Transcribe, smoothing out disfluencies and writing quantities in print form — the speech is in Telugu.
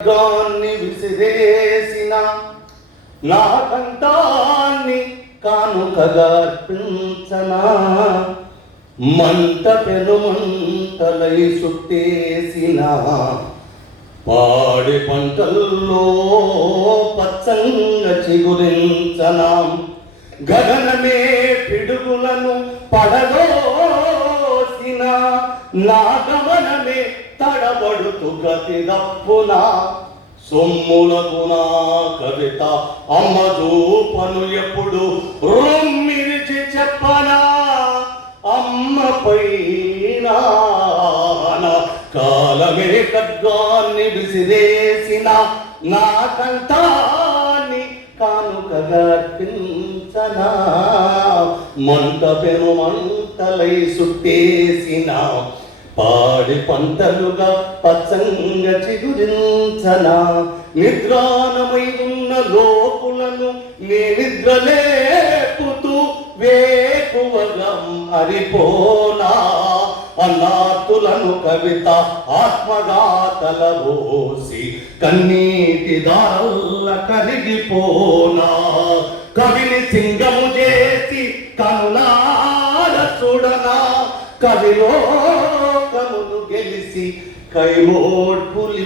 గాన్ని విసిరేసిన నా కంఠాన్ని కానుకగా అర్పించనా మంట పెనుమంటలై సుట్టేసిన పాడి పంటల్లో పచ్చంగా చిగురించనా గగనమే పిడుగులను పడదోసిన నా గమనమే తడబడుతూ ప్రతిదప్పున సొమ్ములకు నా కవిత అమ్మజూపను ఎప్పుడు రొమ్మిరిచి చెప్పనా అమ్మపై కాలమే ఖడ్గాన్ని విసిరేసిన నా కంఠాన్ని కానుకగా అర్పించనా మంట పెను మంటలై సుట్టేసిన పాడి పంటలుగా పచ్చంగా చిగురించనా నిద్రానమై ఉన్న లోకులను నే నిద్రలేపుతూ వేకువగా అరిపోనా అన్నాతులను కవిత ఆత్మగాతల పోసి కన్నీటి దారల్ల కరిగిపోనా కవిని సింగము చేసి కనులార చూడనా కవిలోకమును గెలిసి కైమోడ్పులివనా